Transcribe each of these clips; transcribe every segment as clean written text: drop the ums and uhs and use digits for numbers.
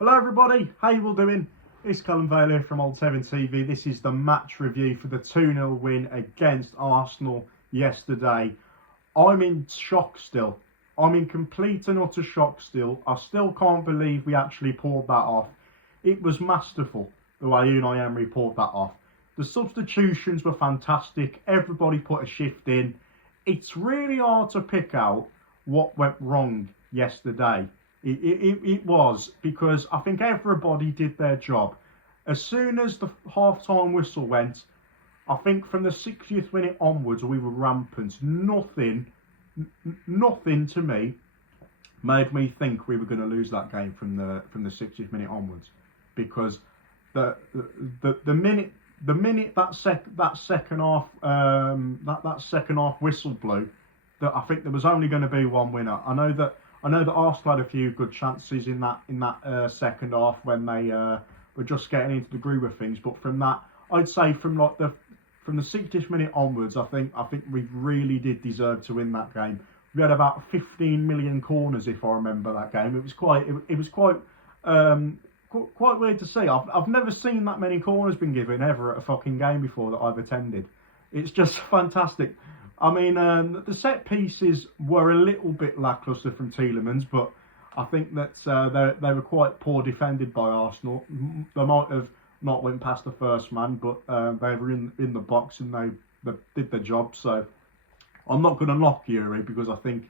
Hello everybody, how you all doing? It's Colin Vale here from Old Seven TV. This is the match review for the 2-0 win against Arsenal yesterday. I'm in shock still. I'm in complete and utter shock still. I still can't believe we actually pulled that off. It was masterful the way Unai Emery pulled that off. The substitutions were fantastic. Everybody put a shift in. It's really hard to pick out what went wrong yesterday. It was because I think everybody did their job. As soon as the half-time whistle went, I think from the 60th minute onwards we were rampant. Nothing to me made me think we were going to lose that game from the 60th minute onwards, because the minute that second half that second half whistle blew, that I think there was only going to be one winner. I know that Arsenal had a few good chances in that second half when they were just getting into the groove of things. But from that, I'd say from the 60th minute onwards, I think we really did deserve to win that game. We had about 15 million corners, if I remember that game. It was quite weird to see. I've never seen that many corners been given ever at a fucking game before that I've attended. It's just fantastic. I mean, the set pieces were a little bit lacklustre from Tielemans, but I think that they were quite poor defended by Arsenal. They might have not went past the first man, but they were in the box and they did the job. So I'm not going to knock Yuri, because I think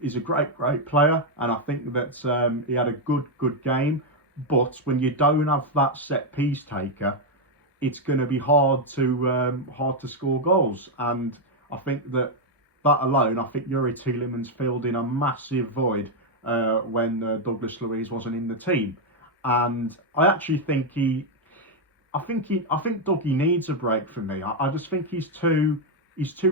he's a great player, and I think that he had a good game. But when you don't have that set piece taker, it's going to be hard to score goals. And I think that alone, I think Yuri Tielemans filled in a massive void when Douglas Luiz wasn't in the team. And I actually think I think Dougie needs a break for me. I just think he's too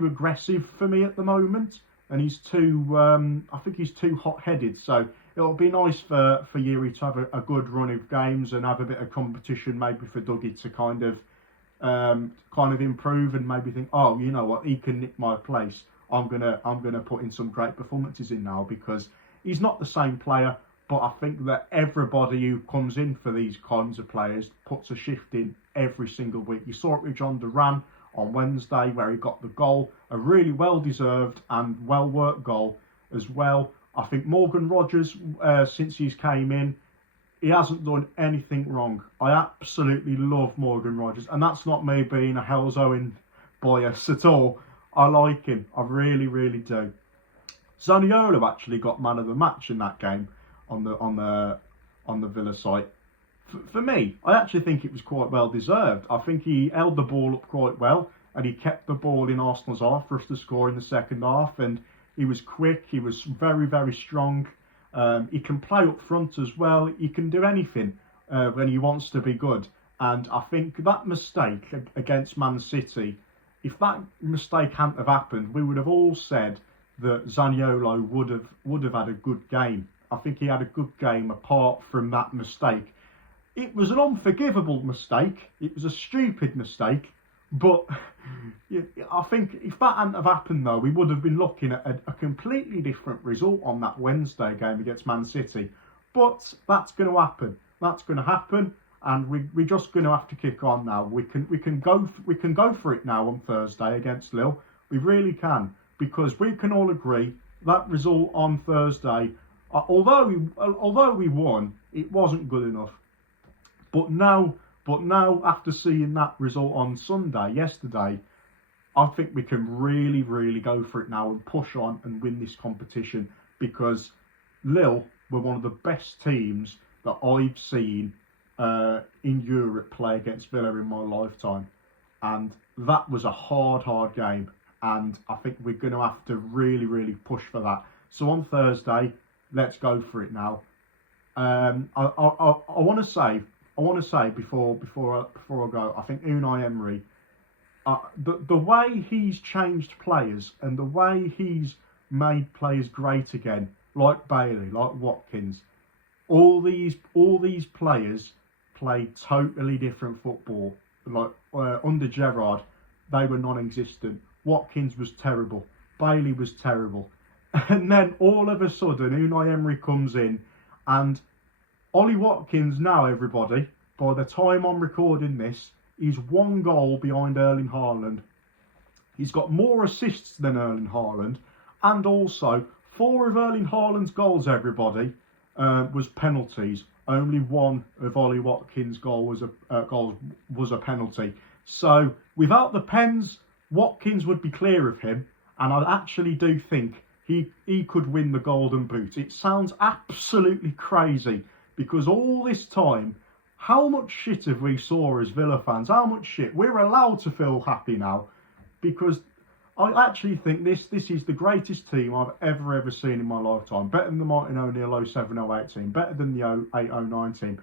aggressive for me at the moment, and he's too I think he's too hot-headed. So it'll be nice for Yuri to have a good run of games and have a bit of competition, maybe for Dougie to kind of improve and maybe think, oh, you know what, he can nick my place. I'm gonna put in some great performances in now, because he's not the same player. But I think that everybody who comes in for these kinds of players puts a shift in every single week. You saw it with John Duran on Wednesday, where he got the goal, a really well-deserved and well-worked goal as well. I think Morgan Rogers, since he's came in, he hasn't done anything wrong. I absolutely love Morgan Rogers, and that's not me being a Hell's Owen bias at all. I like him, I really do. Zaniolo actually got man of the match in that game on the Villa site. For me, I actually think it was quite well deserved. I think he held the ball up quite well, and he kept the ball in Arsenal's half for us to score in the second half. And he was quick. He was very strong. He can play up front as well. He can do anything when he wants to be good. And I think that mistake against Man City, if that mistake hadn't have happened, we would have all said that Zaniolo would have had a good game. I think he had a good game apart from that mistake. It was an unforgivable mistake. It was a stupid mistake. But I think if that hadn't have happened, though, we would have been looking at a completely different result on that Wednesday game against Man City. But that's going to happen. That's going to happen, and we're just going to have to kick on now. We can go for it now on Thursday against Lille. We really can, because we can all agree that result on Thursday, although we won, it wasn't good enough. But now, after seeing that result on yesterday, I think we can really go for it now and push on and win this competition, because Lille were one of the best teams that I've seen in Europe play against Villa in my lifetime. And that was a hard game. And I think we're going to have to really push for that. So on Thursday, let's go for it now. I want to say before I go, I think Unai Emery, the way he's changed players and the way he's made players great again, like Bailey, like Watkins, all these players play totally different football. Like under Gerrard, they were non-existent. Watkins was terrible. Bailey was terrible. And then all of a sudden, Unai Emery comes in, and Ollie Watkins now, everybody, by the time I'm recording this, is 1 goal behind Erling Haaland. He's got more assists than Erling Haaland, and also 4 of Erling Haaland's goals, everybody, was penalties. Only 1 of Ollie Watkins' goals was a penalty. So without the pens, Watkins would be clear of him, and I actually do think he could win the Golden Boot. It sounds absolutely crazy, because all this time, how much shit have we saw as Villa fans? How much shit? We're allowed to feel happy now, because I actually think this is the greatest team I've ever seen in my lifetime. Better than the Martin O'Neill 07-08 team, better than the 08-09 team,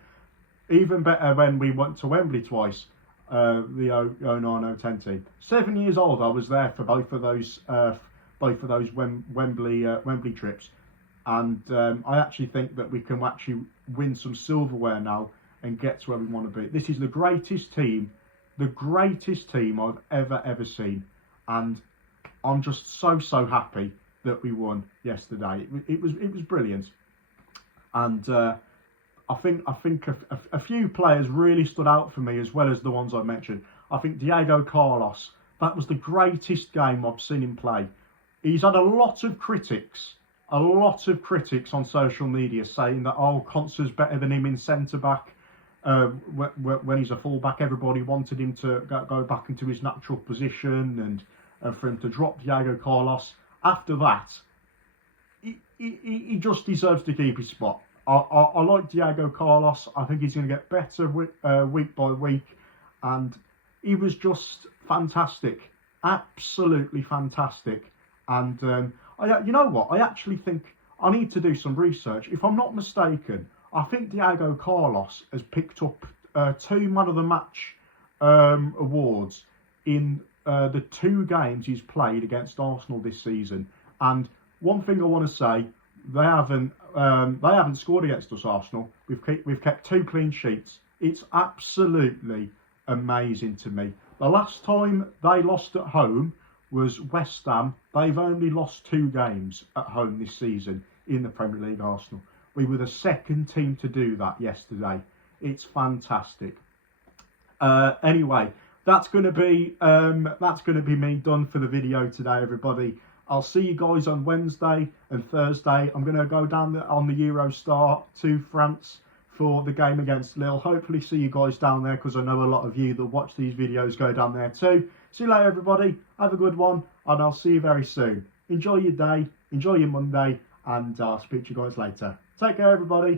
even better when we went to Wembley twice, the 09-010 team. 7 years old, I was there for both of those Wembley trips, and I actually think that we can actually win some silverware now and get to where we want to be. This is the greatest team I've ever seen, and I'm just so happy that we won yesterday. It was brilliant, and I think a few players really stood out for me, as well as the ones I mentioned. I think Diego Carlos, that was the greatest game I've seen him play. He's had a lot of critics on social media saying that, oh, Concer's better than him in centre back. When he's a full-back, everybody wanted him to go back into his natural position, and for him to drop Diego Carlos. After that, he just deserves to keep his spot. I like Diego Carlos. I think he's going to get better week by week, and he was just fantastic, absolutely fantastic. And you know what? I actually think I need to do some research. If I'm not mistaken, I think Diego Carlos has picked up 2 Man of the Match awards in the 2 games he's played against Arsenal this season. And one thing I want to say, they haven't scored against us, Arsenal. We've kept 2 clean sheets. It's absolutely amazing to me. The last time they lost at home was West Ham. They've only lost 2 games at home this season in the Premier League, Arsenal. We were the second team to do that yesterday. It's fantastic. Anyway, that's going to be me done for the video today, everybody. I'll see you guys on Wednesday and Thursday. I'm going to go down on the Eurostar to France for the game against Lille. Hopefully see you guys down there, because I know a lot of you that watch these videos go down there too. See you later, everybody. Have a good one, and I'll see you very soon. Enjoy your day, enjoy your Monday, and I'll speak to you guys later. Take care, everybody.